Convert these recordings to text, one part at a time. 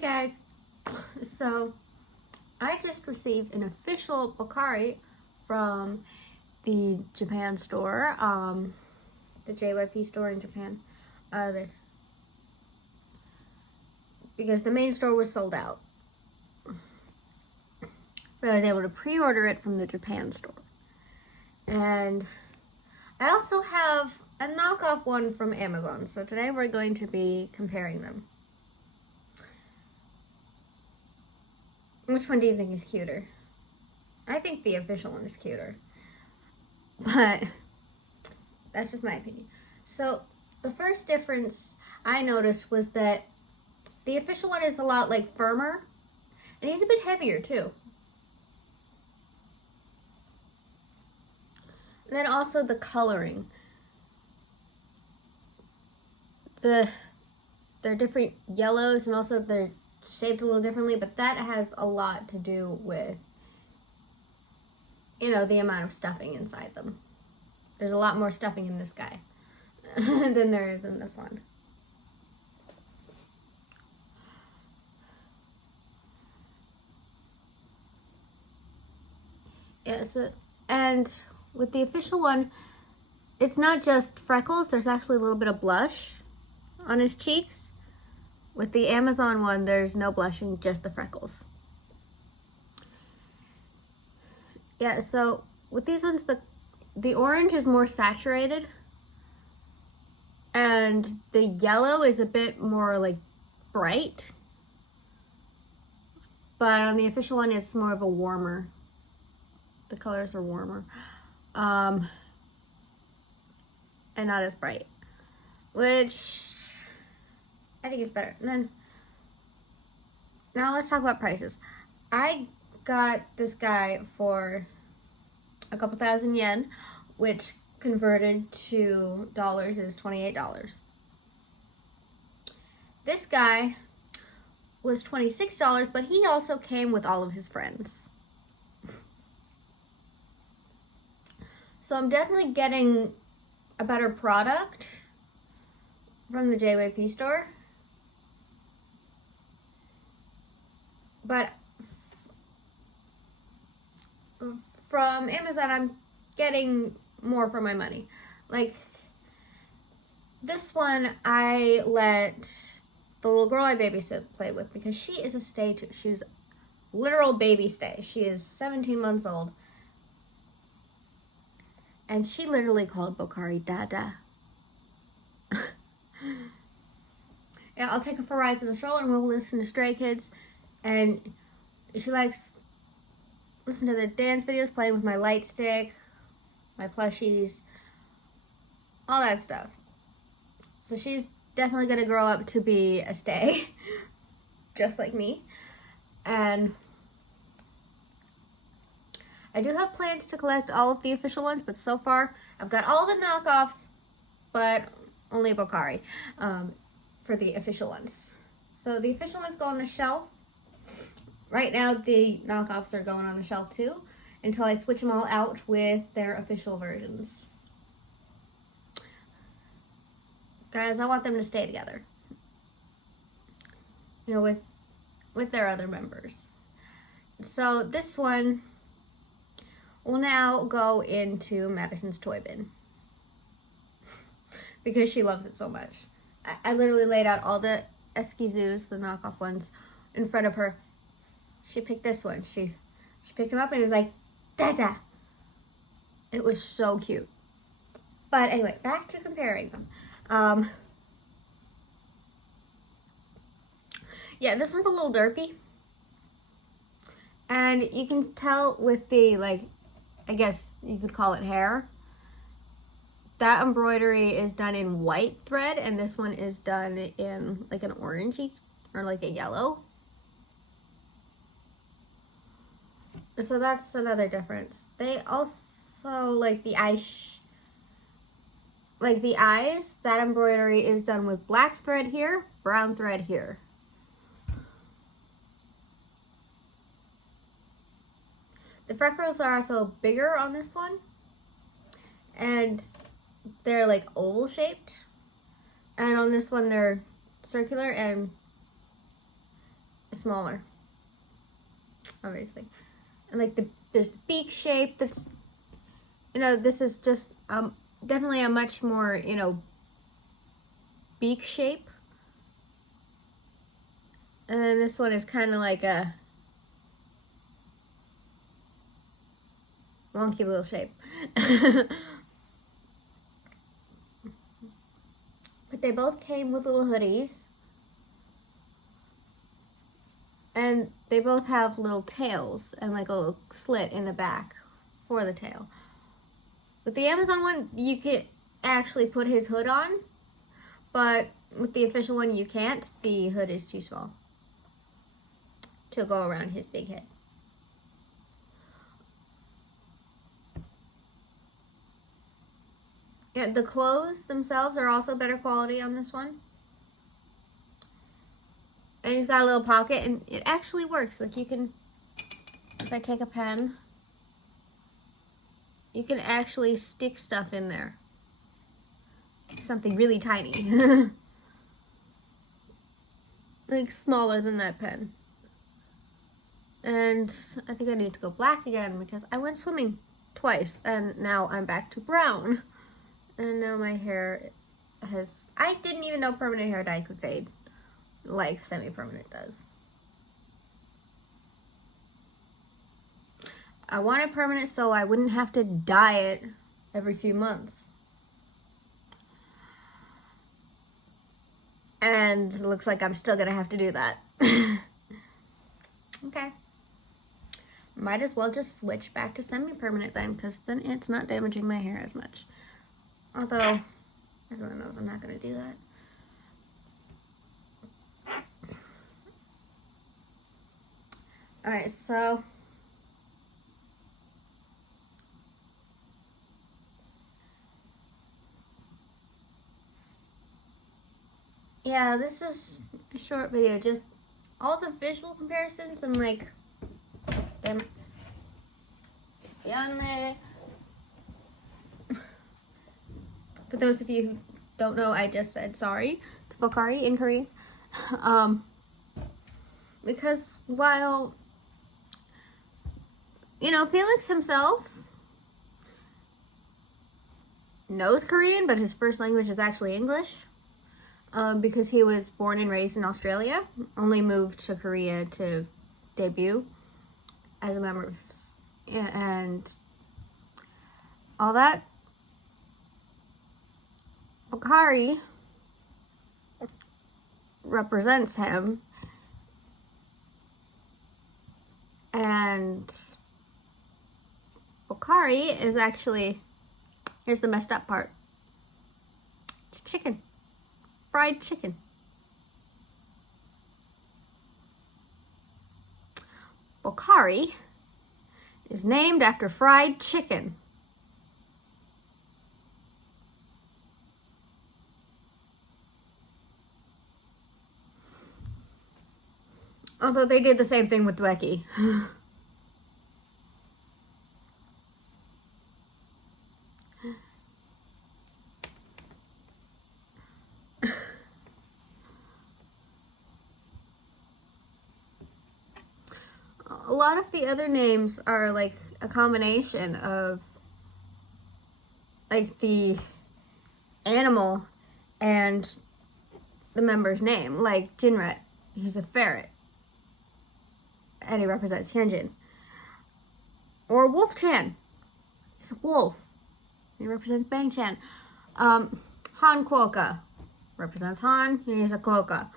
Guys, so I just received an official BbokAri from the Japan store, the JYP store in Japan, because the main store was sold out. But I was able to pre-order it from the Japan store. And I also have a knockoff one from Amazon, so today we're going to be comparing them. Which one do you think is cuter? I think the official one is cuter. But that's just my opinion. So the first difference I noticed was that the official one is a lot firmer, and he's a bit heavier too. And then also the coloring. They're different yellows, and also they're shaped a little differently, but that has a lot to do with, the amount of stuffing inside them. There's a lot more stuffing in this guy than there is in this one. Yes, and with the official one, it's not just freckles, there's actually a little bit of blush on his cheeks. With the Amazon one, there's no blushing, just the freckles. Yeah, so with these ones, the orange is more saturated, and the yellow is a bit more bright. But on the official one, it's more of a warmer. The colors are warmer, and not as bright, which I think is better. And then, now let's talk about prices. I got this guy for a couple thousand yen, which converted to dollars is $28. This guy was $26, but he also came with all of his friends. So I'm definitely getting a better product from the JYP store. But from Amazon, I'm getting more for my money. This one, I let the little girl I babysit play with because she is a stay too. She's literal baby stay. She is 17 months old. And she literally called BbokAri Dada. Yeah, I'll take her for rides in the stroller and we'll listen to Stray Kids. And she likes listen to the dance videos, playing with my light stick, my plushies, all that stuff. So she's definitely gonna grow up to be a stay, just like me. And I do have plans to collect all of the official ones, but so far I've got all the knockoffs, but only BbokAri for the official ones. So the official ones go on the shelf. Right now the knockoffs are going on the shelf too, until I switch them all out with their official versions. Guys, I want them to stay together. With their other members. So this one will now go into Madison's toy bin because she loves it so much. I literally laid out all the Eskizus, the knockoff ones, in front of her. She picked this one. She picked him up and it was like, Dada. It was so cute. But anyway, back to comparing them. Yeah, this one's a little derpy. And you can tell with the, I guess you could call it hair. That embroidery is done in white thread, and this one is done in an orangey or a yellow. So that's another difference. They also, the eyes, that embroidery is done with black thread here, brown thread here. The freckles are also bigger on this one, and they're oval shaped, and on this one they're circular, and smaller, obviously. And like there's the beak shape that's, this is just definitely a much more, beak shape. And then this one is kind of like a wonky little shape. But they both came with little hoodies. And they both have little tails and like a little slit in the back for the tail. With the Amazon one, you could actually put his hood on, but with the official one, you can't. The hood is too small to go around his big head. Yeah, the clothes themselves are also better quality on this one. And he's got a little pocket, and it actually works. Like, you can, if I take a pen, you can actually stick stuff in there. Something really tiny. Like, smaller than that pen. And I think I need to go black again because I went swimming twice, and now I'm back to brown. And now my hair I didn't even know permanent hair dye could fade like semi-permanent does. I wanted permanent so I wouldn't have to dye it every few months. And it looks like I'm still gonna have to do that. Okay. Might as well just switch back to semi-permanent then, because then it's not damaging my hair as much. Although, everyone knows I'm not gonna do that. Alright, so yeah, this was a short video, just all the visual comparisons and like them beyond there. For those of you who don't know, I just said sorry to BbokAri in Korean. Because while Felix himself knows Korean, but his first language is actually English. Because he was born and raised in Australia, only moved to Korea to debut as a member of, and all that. BbokAri represents him, and BbokAri is actually, here's the messed up part, it's chicken. Fried chicken. BbokAri is named after fried chicken. Although they did the same thing with Dwecky. A lot of the other names are like a combination of like the animal and the member's name. Like Jinret, he's a ferret, and he represents Hyunjin. Or Wolf Chan, he's a wolf, he represents Bang Chan. Han Kwoka represents Han, and he's a Kwoka.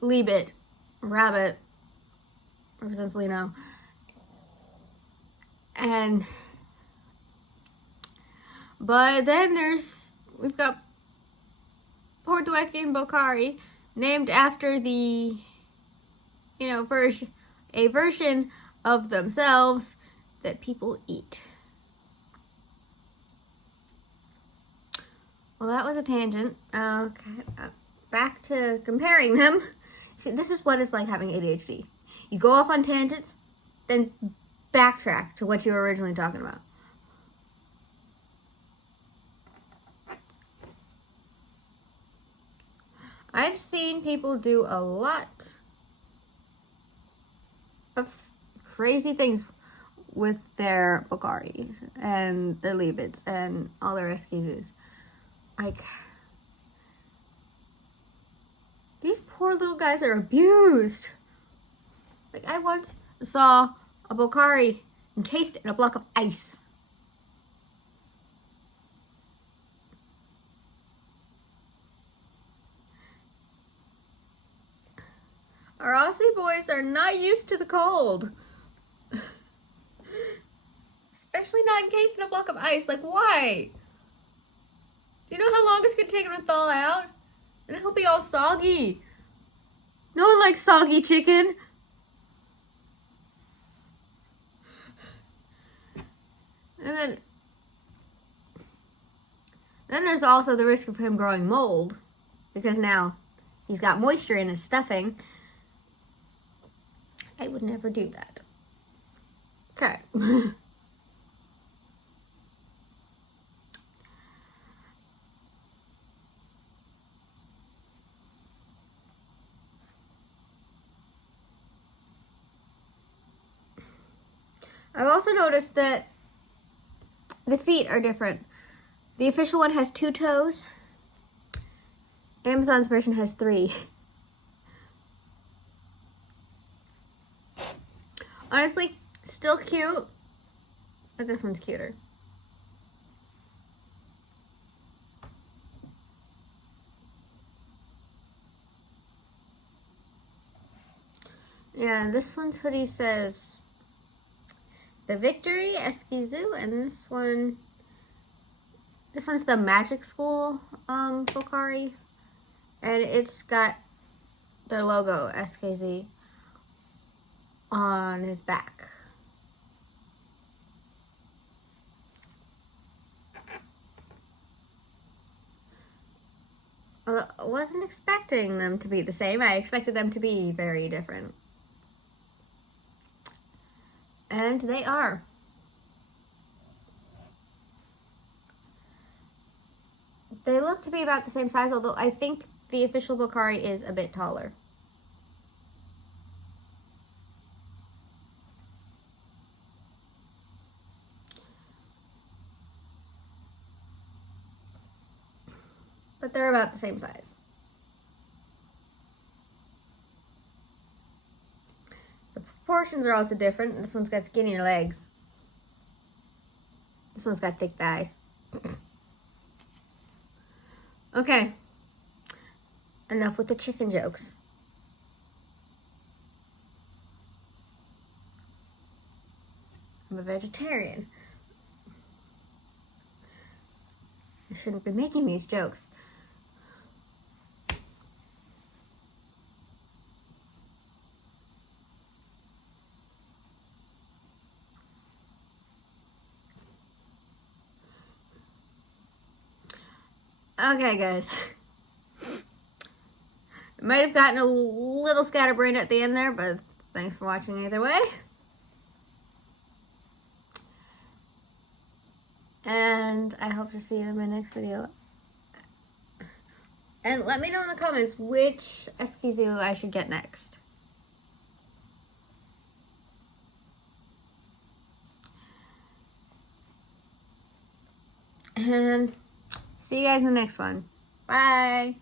Leebit, rabbit, represents Lino. But then we've got poor Dwecky and BbokAri, named after the, a version of themselves that people eat. Well, that was a tangent. Okay, back to comparing them. See, this is what it's like having ADHD. You go off on tangents, then backtrack to what you were originally talking about. I've seen people do a lot of crazy things with their BbokAri and their Leavids and all their SKZs. Like, these poor little guys are abused. Like, I once saw a BbokAri encased in a block of ice. Our Aussie boys are not used to the cold. Especially not encased in a block of ice. Like, why? Do you know how long it's gonna take him to thaw out? And he'll be all soggy. No one likes soggy chicken. And then there's also the risk of him growing mold, because now he's got moisture in his stuffing. I would never do that. Okay. I've also noticed that the feet are different. The official one has 2 toes. Amazon's version has 3. Honestly, still cute, but this one's cuter. Yeah, this one's hoodie says the Victory SKZ, and this one's the Magic School BbokAri, and it's got their logo SKZ on his back. I wasn't expecting them to be the same. I expected them to be very different. And they are. They look to be about the same size, although I think the official BbokAri is a bit taller. But they're about the same size. The proportions are also different. This one's got skinnier legs. This one's got thick thighs. Okay. Enough with the chicken jokes. I'm a vegetarian. I shouldn't be making these jokes. Okay, guys. Might have gotten a little scatterbrained at the end there, but thanks for watching either way. And I hope to see you in my next video. And let me know in the comments which SKZ I should get next. And see you guys in the next one. Bye.